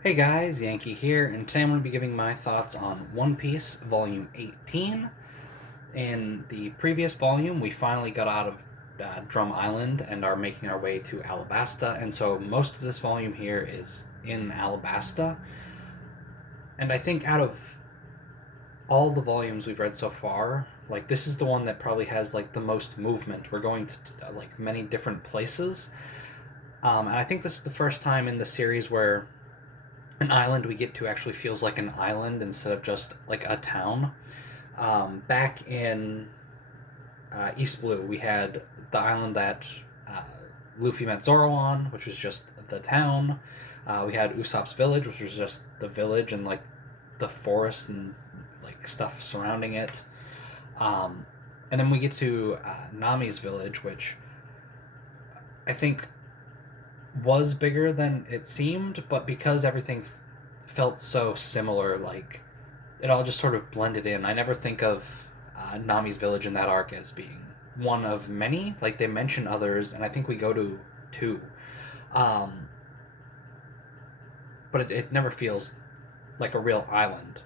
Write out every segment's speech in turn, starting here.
Hey guys, Yankee here, and today I'm going to be giving my thoughts on One Piece Volume 18. In the previous volume, we finally got out of Drum Island and are making our way to Alabasta, and so most of this volume here is in Alabasta. And I think out of all the volumes we've read so far, like this is the one that probably has like the most movement. We're going to like many different places, and I think this is the first time in the series where an island we get to actually feels like an island instead of just like a town. Back in East Blue, we had the island that uh, Luffy met Zoro on, which was just the town. We had Usopp's village, which was just the village and like the forest and like stuff surrounding it. Um, and then we get to Nami's village, which I think was bigger than it seemed, but because everything felt so similar, like it all just sort of blended in. I never think of Nami's village in that arc as being one of many. Like they mention others, and I think we go to two, um, but it never feels like a real island.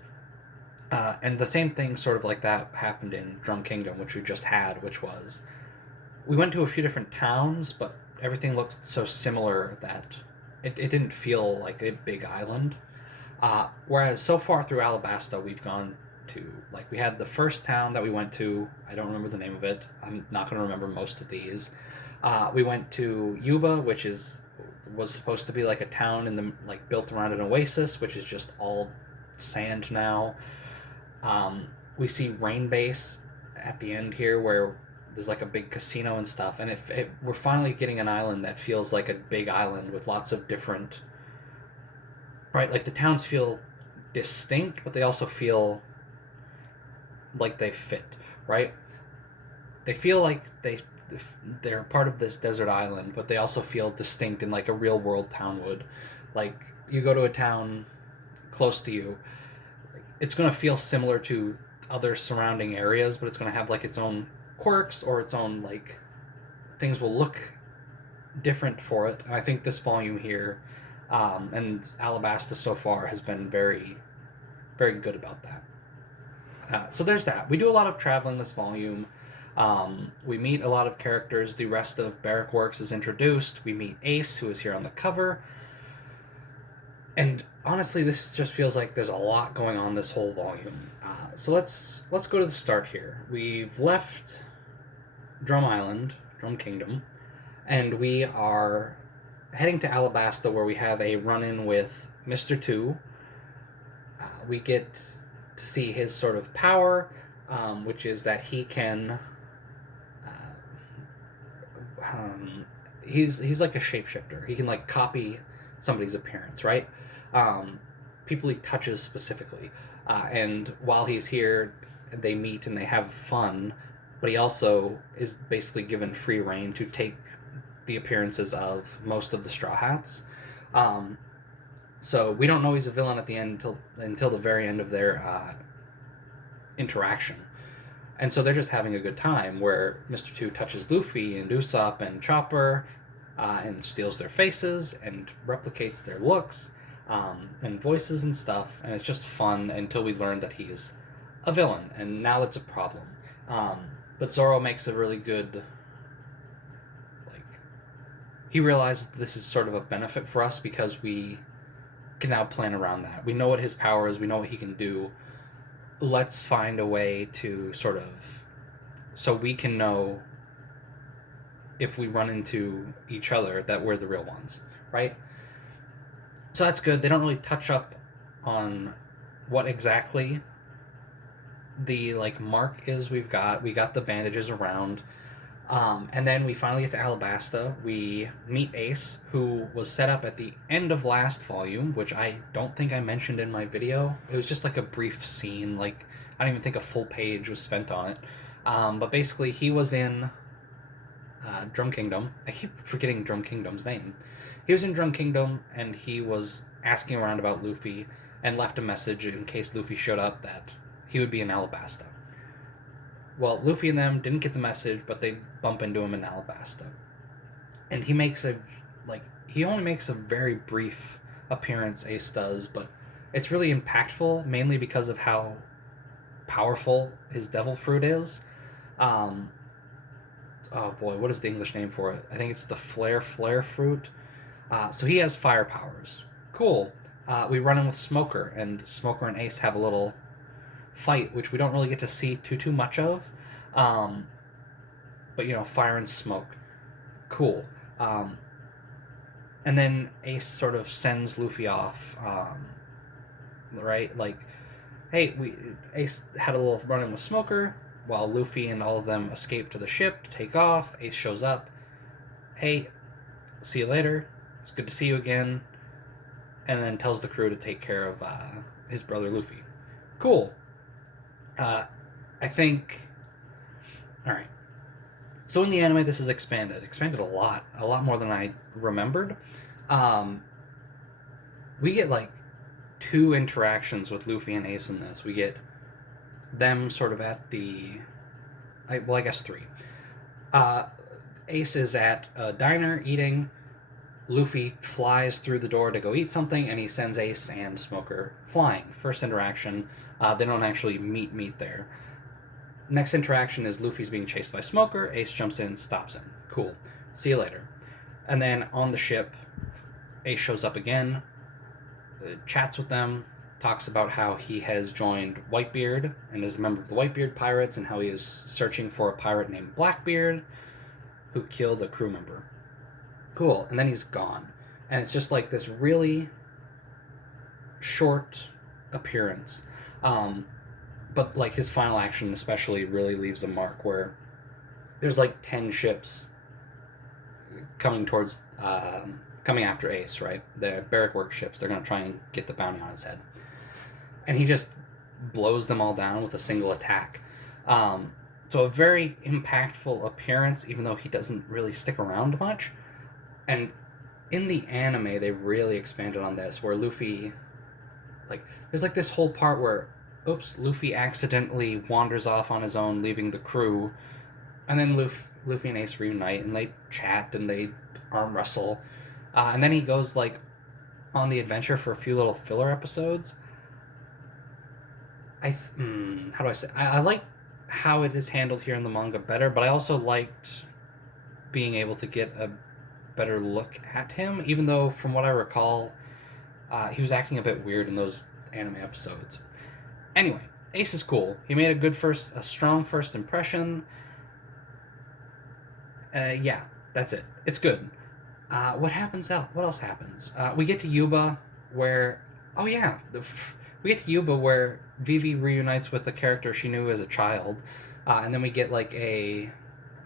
And the same thing, sort of like that, happened in Drum Kingdom, which we just had, which was we went to a few different towns, but everything looked so similar that it didn't feel like a big island. Whereas so far through Alabasta, we've gone to like we had the first town that we went to. I don't remember the name of it. I'm not going to remember most of these. We went to Yuba, which is was supposed to be like a town in the like built around an oasis, which is just all sand now. We see Rain Base at the end here, where there's like a big casino and stuff, and we're finally getting an island that feels like a big island with lots of different right. Like the towns feel distinct, but they also feel like they fit, right? They feel like they're part of this desert island, but they also feel distinct in like a real world town would. Like you go to a town close to you, like, it's going to feel similar to other surrounding areas, but it's going to have like its own quirks or its own like things will look different for it. And I think this volume here and Alabasta so far has been very, very good about that. So there's that. We do a lot of traveling this volume. We meet a lot of characters. The rest of Barrack Works is introduced. We meet Ace, who is here on the cover. And honestly, this just feels like there's a lot going on this whole volume. So let's go to the start here. We've left Drum Island, Drum Kingdom, and we are heading to Alabasta, where we have a run-in with Mister Two. We get to see his sort of power, which is that he can. He's like a shapeshifter. He can like copy somebody's appearance, right? Um, People he touches specifically, and while he's here, they meet and they have fun. But he also is basically given free reign to take the appearances of most of the Straw Hats. Um, so we don't know he's a villain at the end until the very end of their interaction. And so they're just having a good time where Mr. Two touches Luffy and Usopp and Chopper and steals their faces and replicates their looks and voices and stuff. And it's just fun until we learn that he's a villain. And now it's a problem. But Zoro makes a really good, like, he realizes this is sort of a benefit for us because we can now plan around that. We know what his power is, we know what he can do. Let's find a way to sort of so we can know if we run into each other that we're the real ones, right? So that's good. They don't really touch up on what exactly the like mark is. We got the bandages around, and then we finally get to Alabasta. We meet Ace, who was set up at the end of last volume, which I don't think I mentioned in my video. It was just like a brief scene. Like I don't even think a full page was spent on it. But basically, he was in Drum Kingdom. I keep forgetting Drum Kingdom's name. He was in Drum Kingdom, and he was asking around about Luffy, and left a message in case Luffy showed up that he would be in Alabasta. Well, Luffy and them didn't get the message, but they bump into him in Alabasta, and he makes a like he only makes a very brief appearance Ace does, but it's really impactful, mainly because of how powerful his devil fruit is. Um, oh boy, what is the English name for it? I think it's the flare fruit. So he has fire powers. Cool. We run in with Smoker, and Smoker and Ace have a little fight, which we don't really get to see too much of. Um, but fire and smoke, cool. And then Ace sort of sends Luffy off, right? Like, hey, Ace had a little run-in with Smoker while Luffy and all of them escape to the ship, take off. Ace shows up. Hey, see you later. It's good to see you again. And then tells the crew to take care of his brother Luffy. Cool. I think. All right. So in the anime, this is expanded a lot more than I remembered. We get like 2 interactions with Luffy and Ace in this. We get them sort of at I guess 3. Ace is at a diner eating. Luffy flies through the door to go eat something, and he sends Ace and Smoker flying. First interaction, they don't actually meet there. Next interaction is Luffy's being chased by Smoker. Ace jumps in, stops him. Cool. See you later. And then on the ship, Ace shows up again, chats with them, talks about how he has joined Whitebeard and is a member of the Whitebeard Pirates, and how he is searching for a pirate named Blackbeard who killed a crew member. Cool. And then he's gone. And it's just like this really short appearance. But like his final action especially really leaves a mark, where there's like 10 ships coming after Ace, right? The Barrack Works ships. They're going to try and get the bounty on his head. And he just blows them all down with a single attack. So a very impactful appearance, even though he doesn't really stick around much. And in the anime, they really expanded on this, where Luffy, like, there's like this whole part where, Luffy accidentally wanders off on his own, leaving the crew, and then Luffy and Ace reunite, and they chat, and they arm wrestle, and then he goes, like, on the adventure for a few little filler episodes. How do I say? I like how it is handled here in the manga better, but I also liked being able to get a better look at him, even though, from what I recall, he was acting a bit weird in those anime episodes. Anyway, Ace is cool. He made a strong first impression. Yeah, that's it. It's good. What happens else? What else happens? We get to Yuba, where... Oh, yeah. We get to Yuba, where Vivi reunites with the character she knew as a child. And then we get, like, a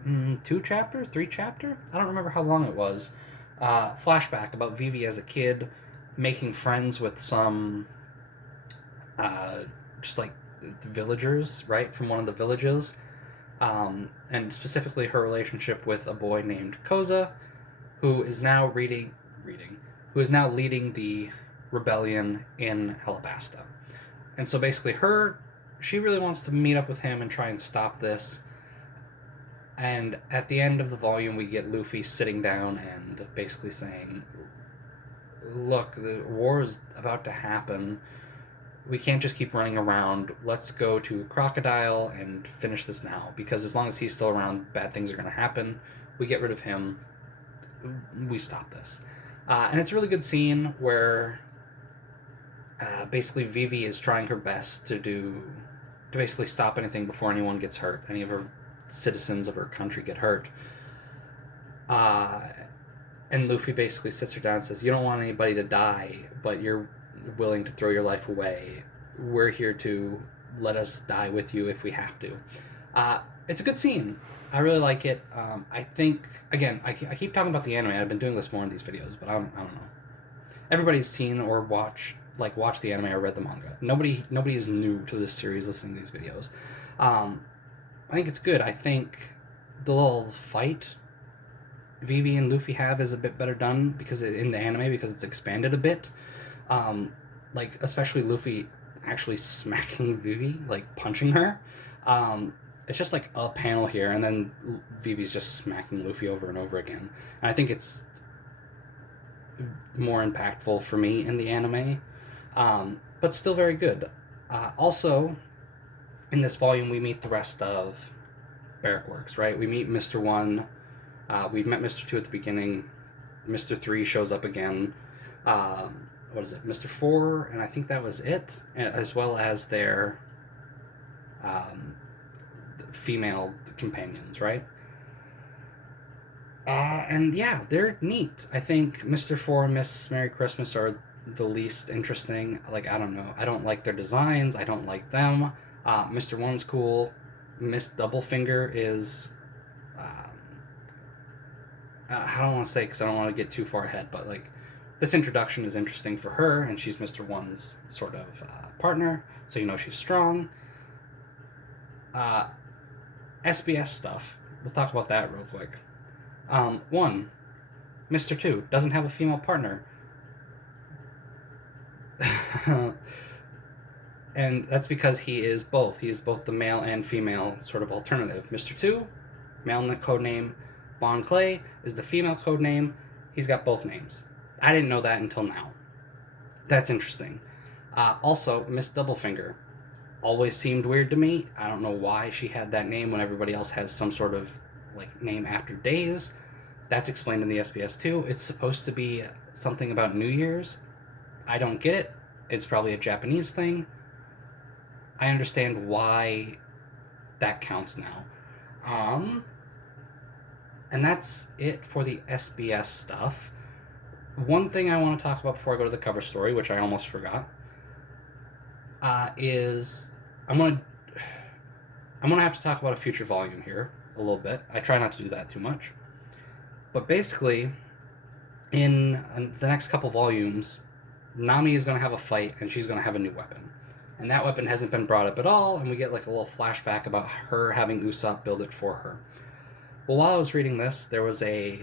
2-chapter? 3-chapter? I don't remember how long it was. Flashback about Vivi as a kid, making friends with some... just, like, the villagers, right? From one of the villages. And specifically her relationship with a boy named Koza, who is now leading the rebellion in Alabasta. And so basically she really wants to meet up with him and try and stop this. And at the end of the volume, we get Luffy sitting down and basically saying, look, the war is about to happen. We can't just keep running around. Let's go to Crocodile and finish this now. Because as long as he's still around, bad things are going to happen. We get rid of him. We stop this. And it's a really good scene where basically Vivi is trying her best to basically stop anything before anyone gets hurt. Any of her citizens of her country get hurt. And Luffy basically sits her down and says, you don't want anybody to die, but you're willing to throw your life away. We're here to let us die with you if we have to. It's a good scene. I really like it. I think, again, I keep talking about the anime. I've been doing this more in these videos, but I don't know. Everybody's seen or watched the anime or read the manga. Nobody is new to this series listening to these videos. I think it's good. I think the little fight Vivi and Luffy have is a bit better done because in the anime, because it's expanded a bit. Like, especially Luffy actually smacking Vivi, like punching her. It's just like a panel here, and then Vivi's just smacking Luffy over and over again. And I think it's more impactful for me in the anime, but still very good. Also, in this volume, we meet the rest of Barrack Works, right? We meet Mr. 1. We met Mr. 2 at the beginning. Mr. 3 shows up again. What is it? Mr. 4, and I think that was it, as well as their female companions, right? And yeah, they're neat. I think Mr. 4 and Miss Merry Christmas are the least interesting. Like, I don't know. I don't like their designs. I don't like them. Mr. 1's cool. Miss Doublefinger is. I don't want to say because I don't want to get too far ahead, but like, this introduction is interesting for her, and she's Mr. 1's sort of partner, so you know she's strong. SBS stuff. We'll talk about that real quick. One, Mr. 2 doesn't have a female partner. And that's because he is both. He is both the male and female sort of alternative. Mr. 2, male codename. Bon Clay is the female codename. He's got both names. I didn't know that until now. That's interesting. Also, Miss Doublefinger always seemed weird to me. I don't know why she had that name when everybody else has some sort of like name after days. That's explained in the SBS too. It's supposed to be something about New Year's. I don't get it. It's probably a Japanese thing. I understand why that counts now. And that's it for the SBS stuff. One thing I want to talk about before I go to the cover story, which I almost forgot, is I'm gonna have to talk about a future volume here a little bit. I try not to do that too much, but basically, in the next couple volumes, Nami is going to have a fight, and she's going to have a new weapon, and that weapon hasn't been brought up at all. And we get like a little flashback about her having Usopp build it for her. Well, while I was reading this, there was a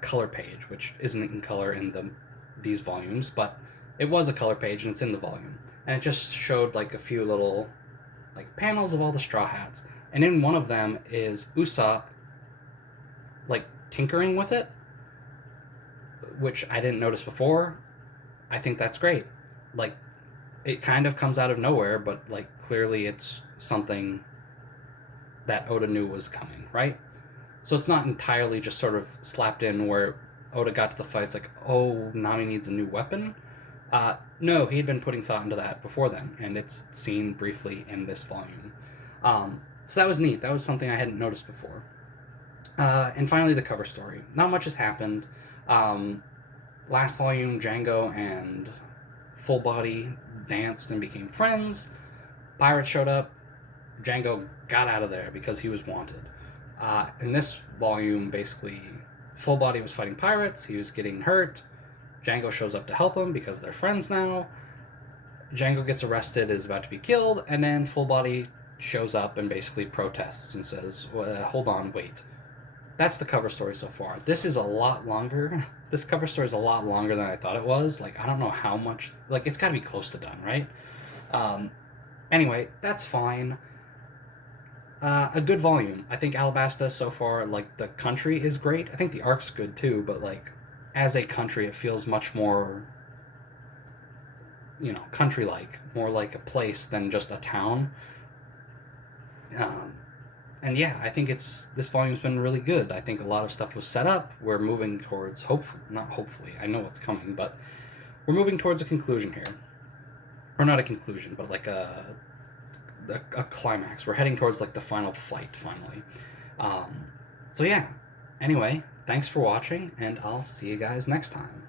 color page, which isn't in color in these volumes, but it was a color page, and it's in the volume. And it just showed like a few little like panels of all the Straw Hats, and in one of them is Usopp like tinkering with it, which I didn't notice before. I think that's great. Like, it kind of comes out of nowhere, but like clearly it's something that Oda knew was coming, right? So it's not entirely just sort of slapped in where Oda got to the fight. It's like, oh, Nami needs a new weapon. No, he had been putting thought into that before then, and it's seen briefly in this volume. So that was neat. That was something I hadn't noticed before. And finally, the cover story. Not much has happened. Last volume, Django and Full Body danced and became friends. Pirates showed up. Django got out of there because he was wanted. In this volume, basically, Full Body was fighting pirates. He was getting hurt. Django shows up to help him because they're friends now. Django gets arrested, is about to be killed, and then Full Body shows up and basically protests and says, well, hold on, wait. That's the cover story so far. This is a lot longer. This cover story is a lot longer than I thought it was. Like, I don't know how much... Like, it's got to be close to done, right? Anyway, that's fine. A good volume. I think Alabasta so far, like, the country is great. I think the arc's good too, but, like, as a country, it feels much more, you know, country-like. More like a place than just a town. And yeah, I think this volume's been really good. I think a lot of stuff was set up. We're moving towards, not hopefully, I know what's coming, but we're moving towards a conclusion here. Or not a conclusion, but like a climax. We're heading towards like the final fight, finally. So yeah, anyway, thanks for watching, and I'll see you guys next time.